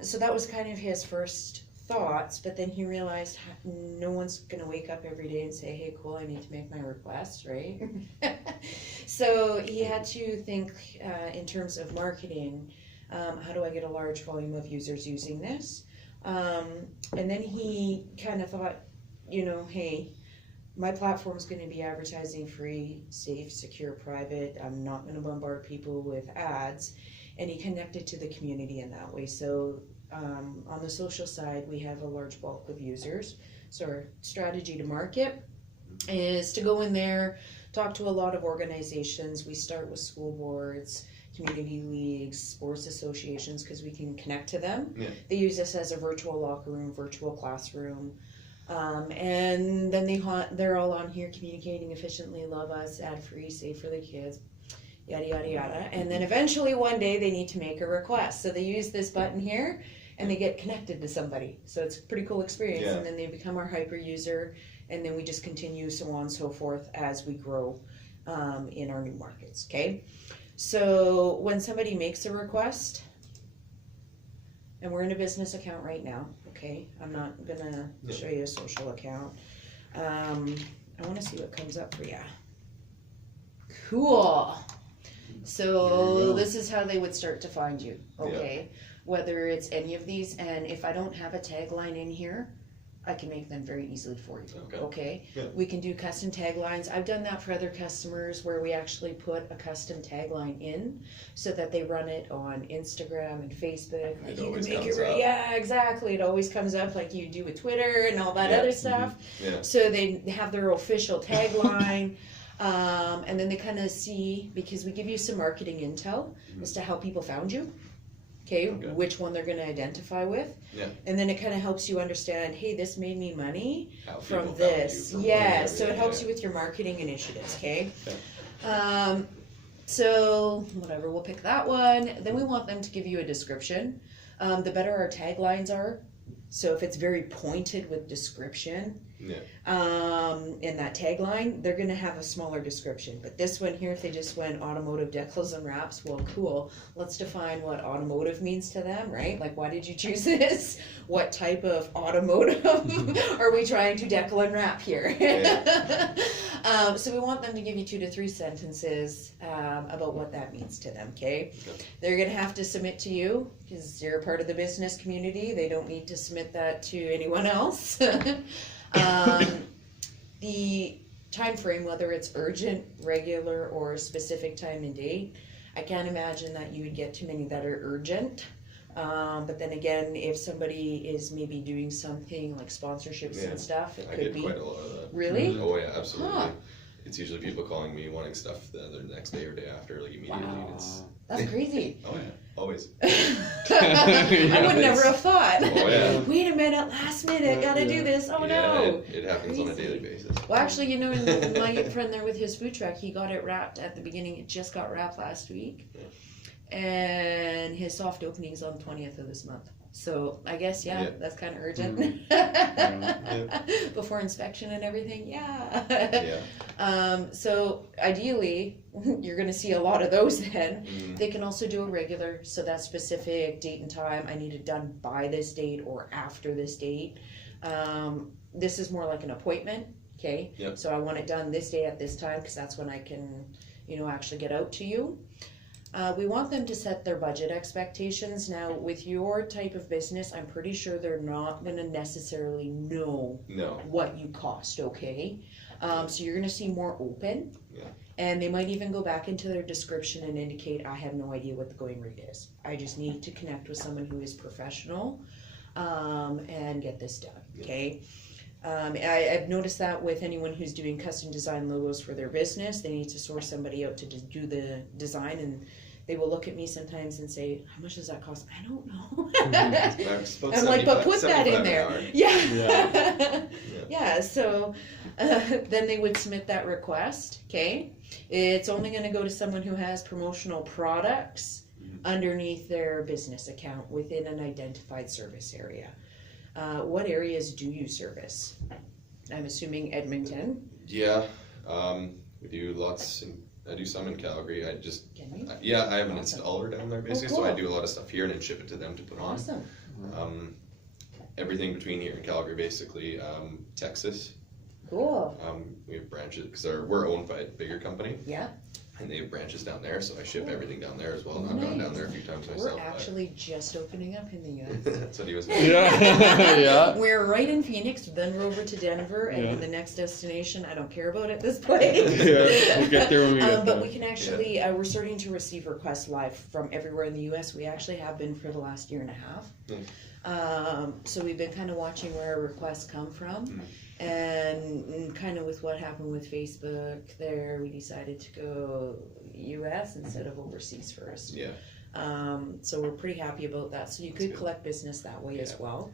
So that was kind of his first thoughts, but then he realized no one's going to wake up every day and say, hey, cool, I need to make my request, right? So he had to think in terms of marketing, how do I get a large volume of users using this? And then he kind of thought, you know, hey, my platform is going to be advertising free, safe, secure, private. I'm not going to bombard people with ads. And he connected to the community in that way. So on the social side, we have a large bulk of users. So our strategy to market is to go in there, talk to a lot of organizations. We start with school boards, community leagues, sports associations, because we can connect to them. Yeah. They use us as a virtual locker room, virtual classroom. And then they're all on here communicating efficiently, love us, ad-free, safe for the kids, yada, yada, yada. And then eventually one day they need to make a request. So they use this button here and they get connected to somebody. So it's a pretty cool experience. Yeah. And then they become our hyper user. And then we just continue so on and so forth as we grow in our new markets, okay? So when somebody makes a request, and we're in a business account right now, okay? I'm not gonna show you a social account. I wanna see what comes up for you. Cool. So this is how they would start to find you, okay? Whether it's any of these, and if I don't have a tagline in here, I can make them very easily for you, okay? Yeah. We can do custom taglines. I've done that for other customers where we actually put a custom tagline in so that they run it on Instagram and Facebook. Like It you always can make comes up. Yeah, exactly. It always comes up like you do with Twitter and all that other stuff. Yeah. So they have their official tagline. And then they kind of see, because we give you some marketing intel as to how people found you. Okay, which one they're going to identify with. Yeah. And then it kind of helps you understand, hey, this made me money How from people this. found you, from Yeah, whatever, so it helps you with your marketing initiatives, okay? So, whatever, we'll pick that one. Then we want them to give you a description. The better our taglines are. So if it's very pointed with description, in that tagline, they're going to have a smaller description. But this one here, if they just went automotive decals and wraps, well, cool. Let's define what automotive means to them, right? Like, why did you choose this? What type of automotive are we trying to decal and wrap here? So we want them to give you 2 to 3 sentences about what that means to them, okay? They're going to have to submit to you because you're a part of the business community. They don't need to submit that to anyone else. The time frame, whether it's urgent, regular, or a specific time and date, I can't imagine that you would get too many that are urgent. But then again, if somebody is maybe doing something like sponsorships and stuff, it could be. I get quite a lot of that. Really? Oh yeah, absolutely. Huh. It's usually people calling me wanting stuff the next day or day after, like immediately. Wow. That's crazy. Oh yeah, always. I would never have thought. Oh yeah. Wait a minute, last minute, gotta do this. Oh no. It happens on a daily basis. Well, actually, you know, my friend there with his food truck, he got it wrapped at the beginning. It just got wrapped last week. And his soft opening is on the 20th of this month. So I guess, that's kind of urgent. Before inspection and everything, so ideally, you're going to see a lot of those then. They can also do a regular, so that specific date and time, I need it done by this date or after this date. This is more like an appointment, okay? So I want it done this day at this time because that's when I can, actually get out to you. We want them to set their budget expectations. Now, with your type of business, I'm pretty sure they're not going to necessarily know what you cost, okay? So you're going to see more open. And they might even go back into their description and indicate, I have no idea what the going rate is. I just need to connect with someone who is professional and get this done, okay? I've noticed that with anyone who's doing custom design logos for their business, they need to source somebody out to do the design, and they will look at me sometimes and say, how much does that cost? I don't know. I'm like, but put that in there. So then they would submit that request, okay? It's only going to go to someone who has promotional products underneath their business account within an identified service area. What areas do you service? I'm assuming Edmonton. Yeah, we do lots. I do some in Calgary. I have an installer down there basically, so I do a lot of stuff here and then ship it to them to put on. Awesome. Everything between here and Calgary, basically. Texas, Cool. we have branches because we're owned by a bigger company, Yeah. and they have branches down there, so I ship everything down there as well. And I've gone down there a few times myself. We're actually just opening up in the U.S. That's what he was. Yeah. We're right in Phoenix, then we're over to Denver, and Yeah. then the next destination I don't care about at this point. Yeah, we'll get there when we get But there. we can actually, we're starting to receive requests live from everywhere in the U.S. We actually have been for the last year and a half. So we've been kind of watching where our requests come from. And kind of with what happened with Facebook there, we decided to go U.S. instead of overseas first. Yeah. So we're pretty happy about that. So you could collect business that way as well.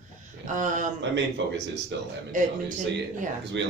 My main focus is still Edmonton, obviously, yeah. because we